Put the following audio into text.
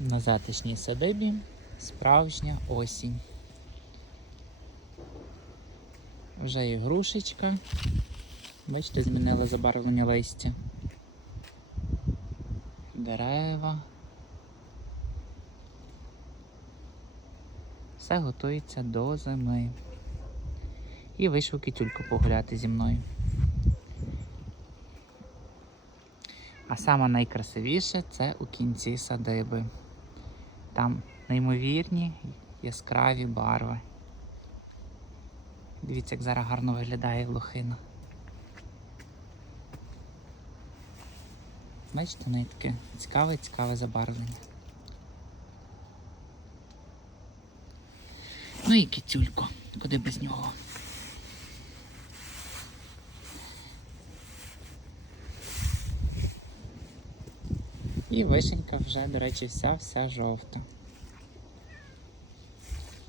На затишній садибі справжня осінь. Вже і грушечка. Бачите, змінила забарвлення листя. Дерева. Все готується до зими. І вийшов кітюльку погуляти зі мною. А саме найкрасивіше це у кінці садиби. Там неймовірні яскраві барви. Дивіться, як зараз гарно виглядає лохина. Бачите, в таке цікаве, цікаве забарвлення. Ну і кітюлько, куди без нього. І вишенька вже, до речі, вся-вся жовта.